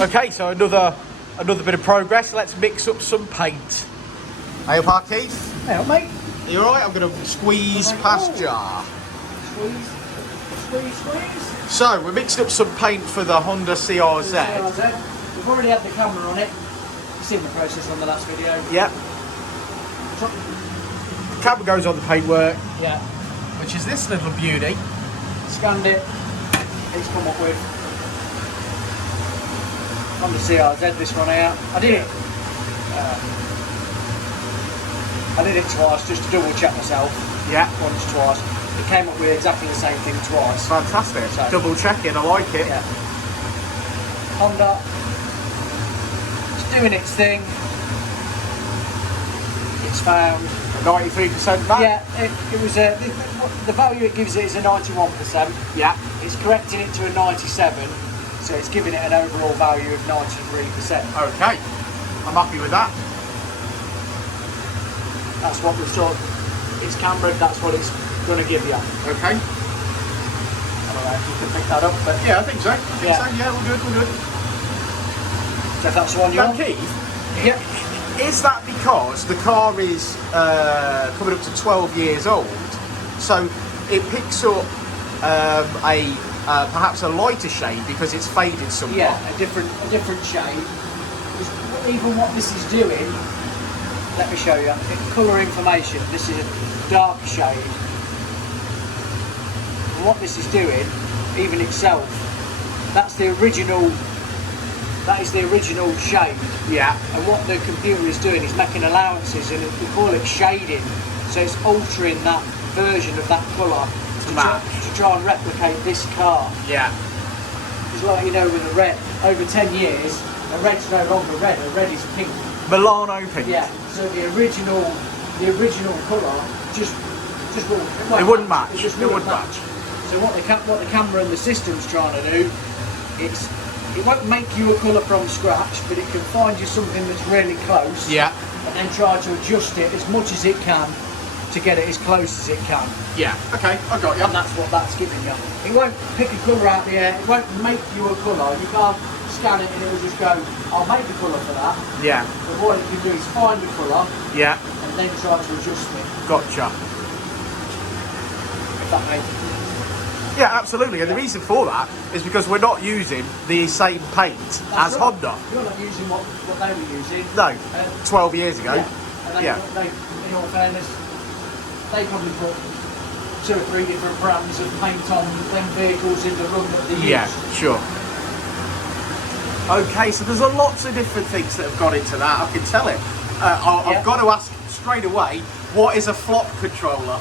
Okay, so another bit of progress. Let's mix up some paint. Hey up, Keith. Hey up, mate. Are you alright? I'm going to squeeze past jar. Squeeze. So, we mixed up some paint for the Honda CRZ. We've already had the camera on it. You've seen the process on the last video. Yep. The camera goes on the paintwork. Yeah. Which is this little beauty. Scanned it. It's come up with Honda CRZ, this one here. I did it twice just to double check myself. Yeah. Once, twice. It came up with exactly the same thing twice. Fantastic. So, double checking, I like it. Yeah. Honda. It's doing its thing. It's found 93% back? Yeah, it was the value it gives it is a 91%. Yeah. It's correcting it to a 97, so it's giving it an overall value of 93%. Okay, I'm happy with that. That's what we've sort of, it's cambered, that's what it's going to give you. Okay. I don't know if you can pick that up, but yeah, I think so. Yeah, we're good. So if that's the one you want. Keith, yeah. Is that because the car is coming up to 12 years old, so it picks up perhaps a lighter shade because it's faded somewhat? Yeah, a different shade. Even what this is doing, let me show you. Colour information. This is a dark shade. And what this is doing, even itself, that's the original. That is the original shade. Yeah. And what the computer is doing is making allowances, and we call it shading. So it's altering that version of that colour to try and replicate this car. Yeah. It's like, you know, with a red, over 10 years, a red's no longer red, a red is pink. Milano pink. Yeah. So the original colour just wouldn't match. It just wouldn't match. So what the camera and the system's trying to do, it won't make you a colour from scratch, but it can find you something that's really close. Yeah. And then try to adjust it as much as it can to get it as close as it can. Yeah. Okay, I got you. And that's what that's giving you. It won't pick a colour out the air. It won't make you a colour. You can't scan it and it will just go, I'll make a colour for that. Yeah. But what it can do is find a colour. Yeah. And then try to adjust it. Gotcha. If that makes sense. Yeah, absolutely. And the reason for that is because we're not using the same paint as right. Honda. You're not using what they were using. No, 12 years ago. Yeah. And they, in all fairness, they probably put 2 or 3 different brands of paint on them vehicles in the run that they use. Yeah, sure. Okay, so there's lots of different things that have gone into that. I can tell it. I've got to ask straight away, what is a flop controller?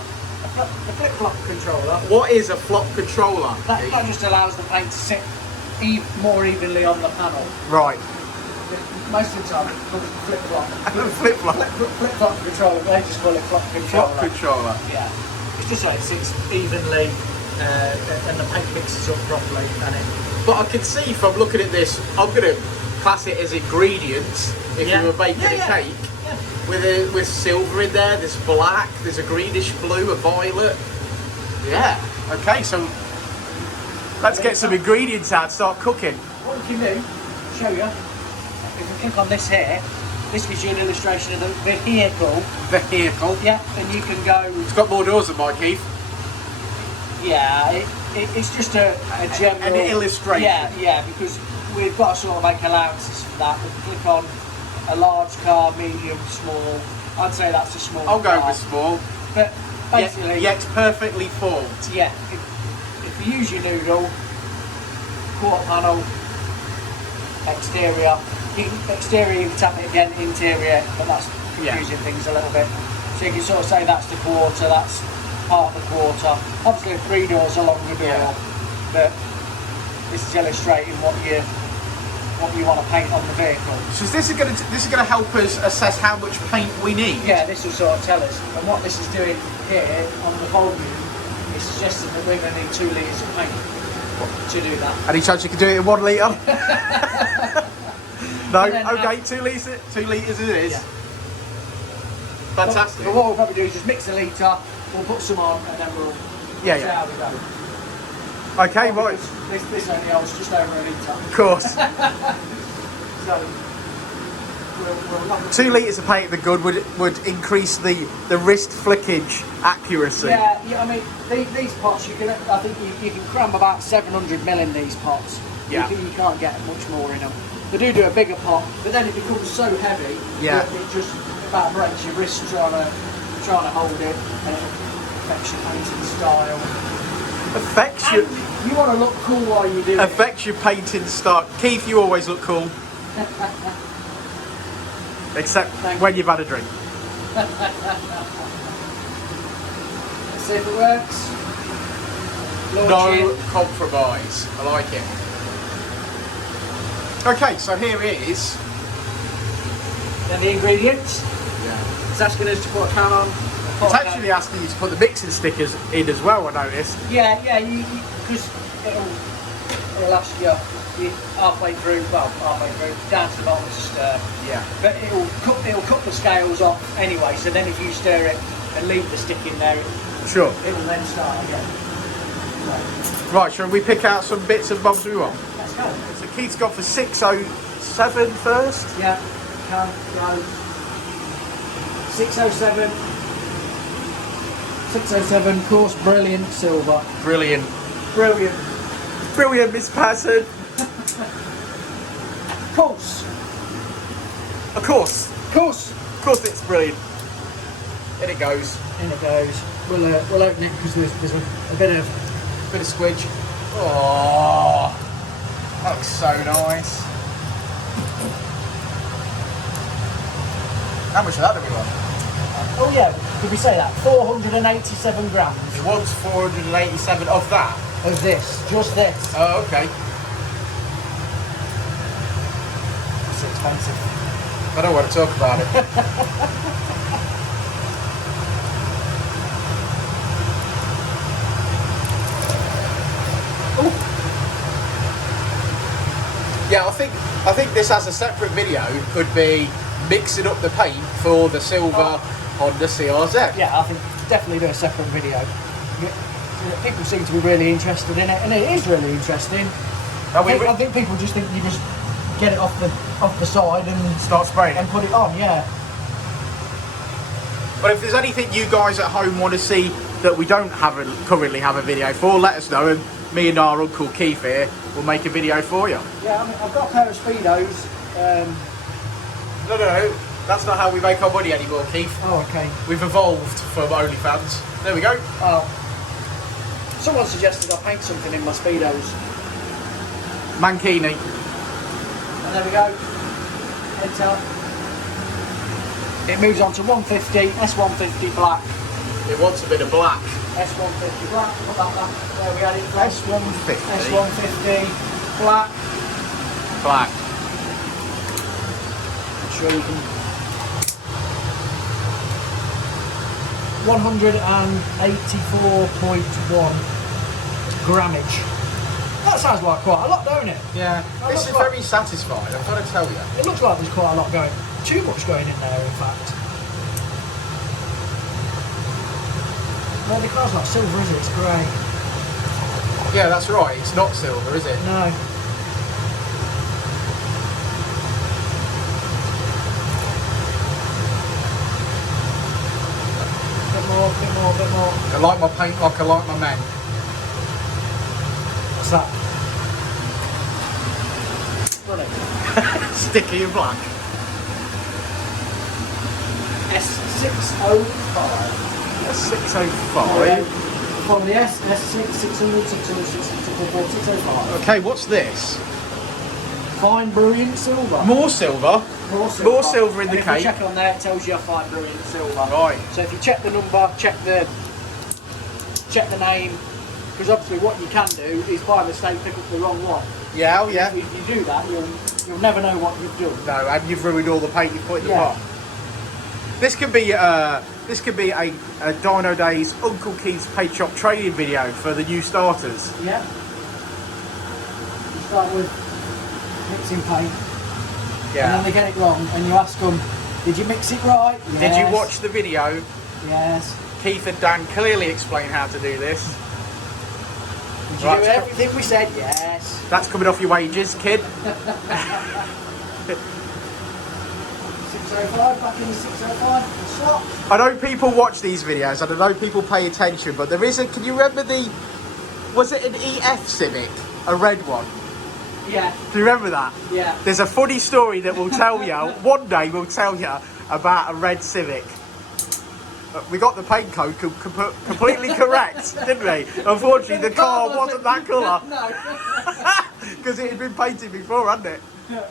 The flip-flop controller. What is a flop controller? That just allows the paint to sit more evenly on the panel. Right. Most of the time it's called flip-flop. Flip-flop. Flip-flop controller, they just call it flop controller. Flop controller. Yeah. It's just so it sits evenly and the paint mixes up properly. But I can see from looking at this, I'm going to class it as ingredients if you were baking a cake. With silver in there, there's black, there's a greenish blue, a violet. Yeah. Okay, so let's get some ingredients out and start cooking. What we can do, show you, if we click on this here, this gives you an illustration of the vehicle. Vehicle? Yeah, and you can go... It's got more doors than mine, Keith. Yeah, it's just a general... An illustration. Yeah, because we've got to sort of make allowances for that. We can click on a large car, medium, small. I'd say that's a small I'll car. go with small. But basically... Yet perfectly formed. Yeah. If you use your noodle, quarter panel, exterior, you can tap it again, interior, but that's confusing things a little bit. So you can sort of say that's the quarter, that's part of the quarter. Obviously 3 doors along the door, but this is illustrating what you want to paint on the vehicle. So this is going to help us assess how much paint we need. Yeah, this will sort of tell us. And what this is doing here on the volume is suggesting that we're going to need 2 litres of paint to do that. Any chance you can do it in 1 litre? No. Okay, 2 litres. 2 litres it is. Yeah. Fantastic. But what we'll probably do is just mix a litre. We'll put some on, and then we'll Yeah, See yeah. how we go. Okay, right. This only holds just over a litre. Of course. So we'll knock it. 2 litres of paint of the good would increase the wrist flickage accuracy. Yeah, I mean these pots I think you can cram about 700 ml in these pots. Yeah. You can't get much more in them. They do a bigger pot, but then it becomes so heavy Yeah. that it just about breaks your wrist trying to hold it, and it affects your painting style. Affects your You want to look cool while you do it. affects your painting style. Keith, you always look cool. Except when you've had a drink. Let's see if it works. Launch No it. compromise. I like it. Okay, so here it is. Then the ingredients. Yeah. It's asking us to put a can on. It's actually asking you to put the mixing stickers in as well, I noticed. Yeah, because it'll ask you halfway through, down to the bottom to stir. Yeah. But it'll cut the scales off anyway, so then if you stir it and leave the stick in there, Sure. it'll then start again. Right, shall we pick out some bits and bobs we want? Let's go. So Keith's got for 607 first. Yeah, can go. 607. 607, course, brilliant silver. Brilliant. Brilliant. Brilliant, Miss Patton. Course. Of course. Course. Of course it's brilliant. In it goes. In it goes. We'll open it because there's a bit of squidge. Oh, that looks so nice. How much of that do we want? Oh yeah, did we say that? 487 grams It wants 487 of that. of this, just this. Oh, okay. It's expensive. I don't want to talk about it. Yeah, I think this as a separate video could be mixing up the paint for the silver Honda CRZ. Yeah, I think definitely do a separate video. People seem to be really interested in it, and it is really interesting. I think people just think you just get it off the side and Start spraying it. and put it on. Yeah. But if there's anything you guys at home want to see that we don't currently have a video for, let us know, and me and our Uncle Keith here will make a video for you. Yeah, I mean, I've got a pair of Speedos. No, that's not how we make our money anymore, Keith. Oh, okay. We've evolved from OnlyFans. There we go. Oh. Someone suggested I paint something in my Speedos. Mankini. And there we go. Enter. It moves on to 150, S150 black. It wants a bit of black. S150 black. Put that back where we had it from. S150. S150 black. Black. I'm sure you can. 184.1 grammage. That sounds like quite a lot, don't it? Yeah. This is very satisfying, I've got to tell you. It looks like there's quite a lot going. Too much going in there, in fact. No, the car's not silver, is it? It's grey. Yeah, that's right. It's not silver, is it? No. Bit more. I like my paint like I like my men. What's that? Brilliant. Sticky and black. S605. 605. From the S6, 600, 605. Okay, what's this? Fine brilliant silver. More silver. More silver. More silver in and the if cake. you check on there, it tells you a fine brilliant silver. Right. So if you check the number, check the name, because obviously what you can do is by mistake pick up the wrong one. Yeah, oh yeah. If you do that, you'll never know what you've done. No, and you've ruined all the paint you put in the Yeah. pot. This could be a Dino Days Uncle Keith's Paintshop training video for the new starters. Yeah. You start with mixing paint, and then they get it wrong, and you ask them, "Did you mix it right?" Did you Yes. watch the video? Yes. Keith and Dan clearly explain how to do this. Did you do everything we said? Yes. That's coming off your wages, kid. 605, back in the 605 slot. I know people watch these videos and I know people pay attention, but there is a, can you remember was it an EF Civic? A red one? Yeah. Do you remember that? Yeah. There's a funny story that we'll tell you, one day we'll tell you about a red Civic. We got the paint code completely correct, didn't we? Unfortunately, the car wasn't that colour. No. Because it had been painted before, hadn't it? Yeah.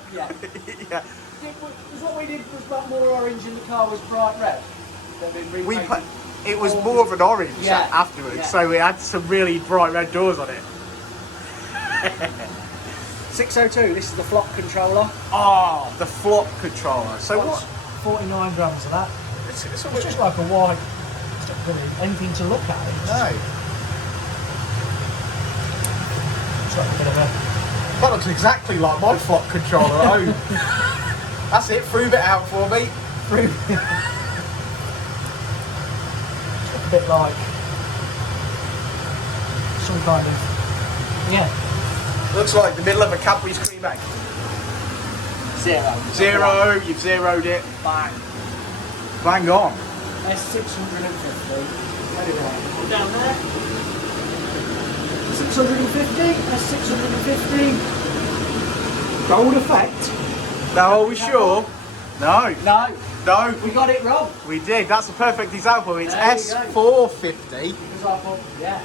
Yeah. Was what we did was about more orange and the car was bright red? It was more of an orange afterwards, yeah. so it had some really bright red doors on it. 602, this is the flop controller. Oh, the flop controller. So what? 49 grams of that. It's just like a white. It's not really anything to look at. No. It's like a bit of a... That looks exactly like my flop controller at home. That's it, prove it out for me. It's a bit like some kind of... Yeah. Looks like the middle of a Cadbury's cream egg. Zero, you've zeroed it. Bang. Bang on. S650. Where did I go? Down there. 650. S650. Gold effect. No, are we sure? No. No. No. We got it wrong. We did. That's a perfect example. It's There you S450. Because I thought, yeah.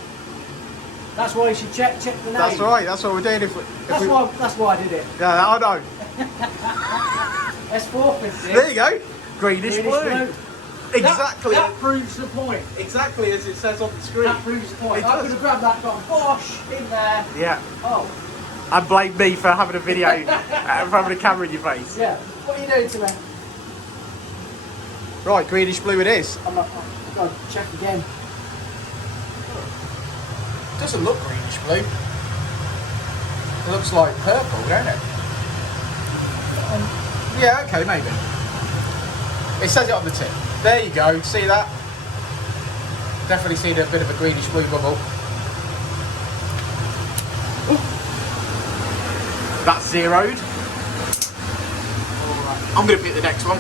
That's why you should check the name. That's right. That's what we're doing. That's why I did it. Yeah, I know. S450. There you go. Greenish blue. Exactly. That proves the point. Exactly as it says on the screen. That proves the point. It I does. could have grabbed that, gone bosh in there. Yeah. Oh. And blame me for having a video, for having a camera in your face. Yeah. What are you doing to me? Right, greenish blue it is. I've got to check again. Doesn't look greenish blue. It looks like purple, don't it? Yeah, okay, maybe. It says it on the tip. There you go, see that? Definitely seen a bit of a greenish blue bubble. Ooh. That's zeroed. Alright, I'm going to pick the next one.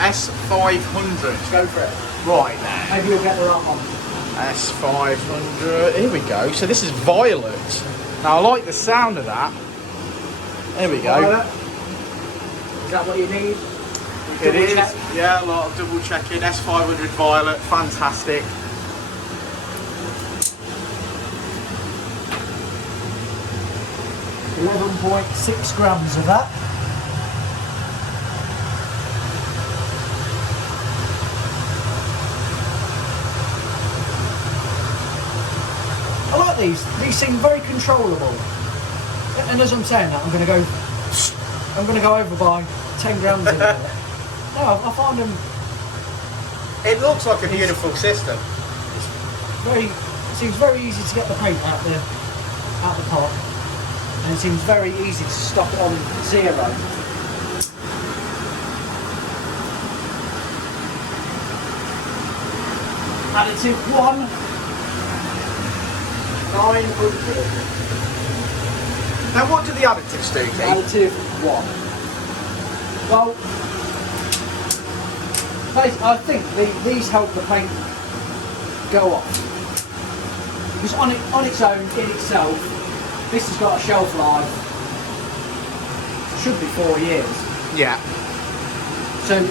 S500. Go for it. Right there. Maybe you'll get the right one. S500. Here we go. So this is violet. Now I like the sound of that. There we go. Violet. Is that what you need? It is. Check. Yeah, a lot of double checking. S500 violet. Fantastic. .6 grams of that. I like these. These seem very controllable. And as I'm saying that, I'm going to go over by 10 grams in a minute. No, I find them. It looks like a beautiful system. It seems very easy to get the paint out the pot, and it seems very easy to stop it on zero. Additive 1, 900. Now what do the additives do, Keith? Additive 1. Well, I think these help the paint go off. Because on its own, in itself, this has got a shelf life. It should be 4 years. Yeah. So,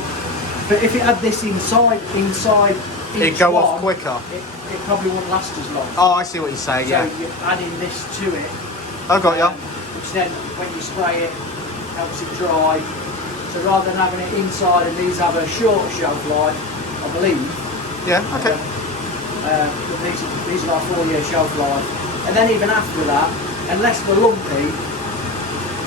but if it had this inside It'd go off quicker. It probably wouldn't last as long. Oh, I see what you're saying, yeah. So you're adding this to it. I got you. Which then, when you spray it, helps it dry. So rather than having it inside and these have a shorter shelf life, I believe. Yeah, okay. These are like 4 year shelf life. And then even after that, unless they're lumpy,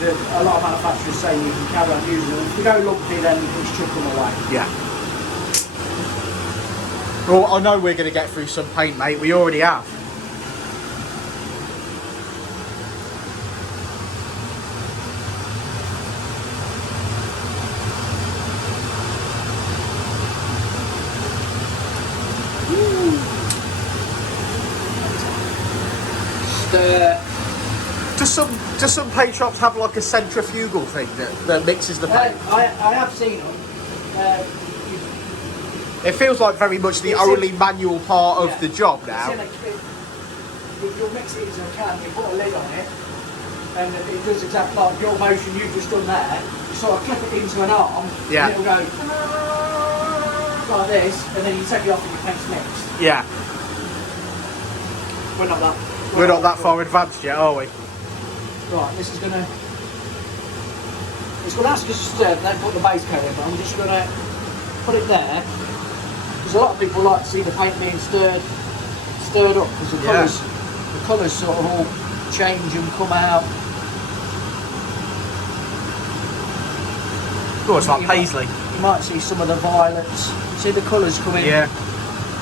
a lot of manufacturers say you can carry on using them. If they go lumpy, then you just chuck them away. Yeah. Well, I know we're going to get through some paint, mate. We already have. Does some paint shops have like a centrifugal thing that mixes the paint? I have seen them. It feels like very much the only manual part of the job now. You'll mix it into a can, you put a lid on it, and it does exactly like your motion you've just done there. You sort of clip it into an arm, and it'll go like this, and then you take it off and your paint's mixed. Yeah. We're not that far advanced yet, are we? Right, this is gonna. It's gonna ask us to stir, then put the base coat in, but I'm just gonna put it there. Because a lot of people like to see the paint being stirred up, because the colours sort of all change and come out. Oh, it's like paisley. You might see some of the violets. See the colours coming. Yeah.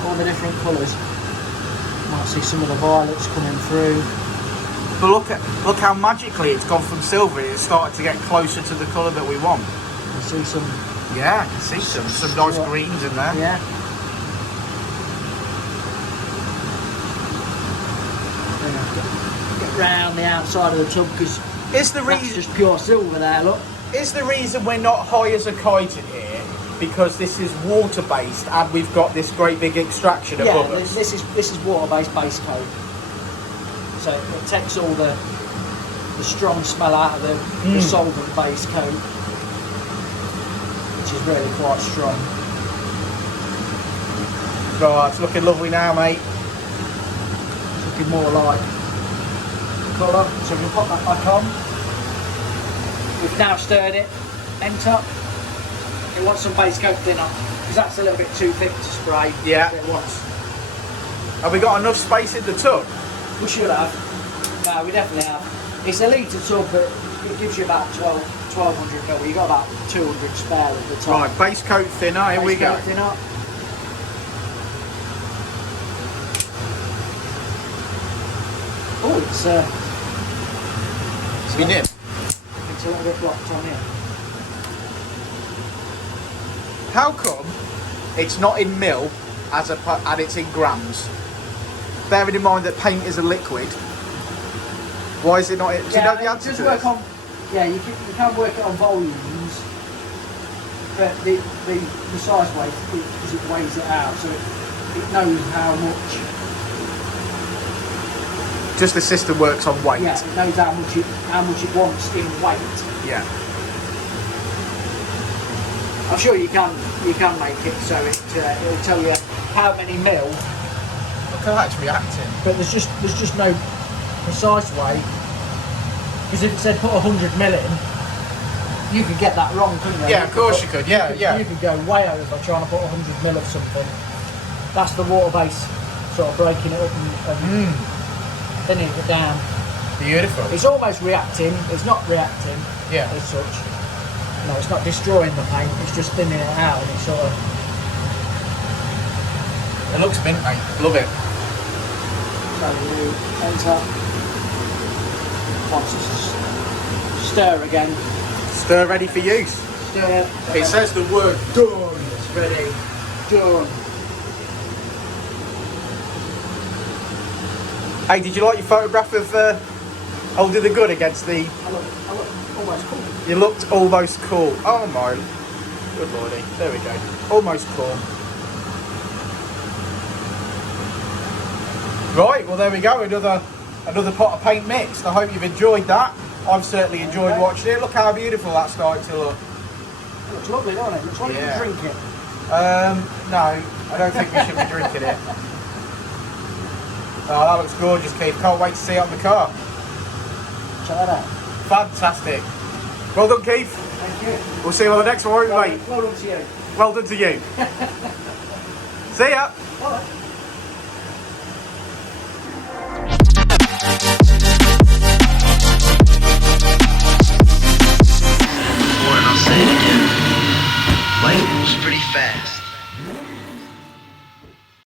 All the different colours. You might see some of the violets coming through. But look how magically it's gone from silver. It's started to get closer to the colour that we want. You can see some. Yeah, I can see some nice greens in there. Yeah. Get round the outside of the tub, because that's just pure silver there, look. Is the reason we're not high as a kite in here because this is water based and we've got this great big extraction above us? This is water based base coat, so it takes all the strong smell out of the solvent base coat, which is really quite strong. Right, it's looking lovely now, mate. It's looking more like colour, so we can pop that back on. We've now stirred it, end top. It wants some base coat thinner, because that's a little bit too thick to spray. Yeah. It wants. Have we got enough space in the tub? We should have. No, we definitely have. It's a litre tub, but it gives you about 1200 ml. You've got about 200 spare at the top. Right, base coat thinner, here we go. Base coat thinner. Oh, it's been in. It's a little bit blocked on here. How come it's not in mil and it's in grams? Bearing in mind that paint is a liquid, why is it not? Do you know the answer to this? You can work it on volumes, but the size weight, because it weighs it out, so it knows how much. Just the system works on weight. Yeah, it knows how much it wants in weight. Yeah. I'm sure you can make it so it'll tell you how many mil. Look how that's reacting. But there's just no precise way. Because if it said put 100 mil in, you could get that wrong, couldn't you? Yeah, of course you could. Yeah, yeah. You could go way over trying to put 100 mil of something. That's the water base sort of breaking it up and thinning it down. Beautiful. It's almost reacting. It's not reacting as such. No, it's not destroying the paint. It's just thinning it out, and it's sort of. It looks mint, mate. Love it. So you enter. Once stir again. Stir ready for use. Stir. It says the word done. It's ready. Done. Hey, did you like your photograph of holding the gun against the... I look almost cool. You looked almost cool. Oh my... Good lordy. There we go. Almost cool. Right, well there we go. Another pot of paint mixed. I hope you've enjoyed that. I've certainly enjoyed watching it. Look how beautiful that's starting to look. It looks lovely, doesn't it? It looks like you can drink it. No, I don't think we should be drinking it. Oh, that looks gorgeous, Keith. Can't wait to see it on the car. Check that out. Fantastic. Well done, Keith. Thank you. We'll see you on the next one, won't we, mate? Well done to you. Well done to you. See ya. Bye. What I'll say again. Life moves pretty fast.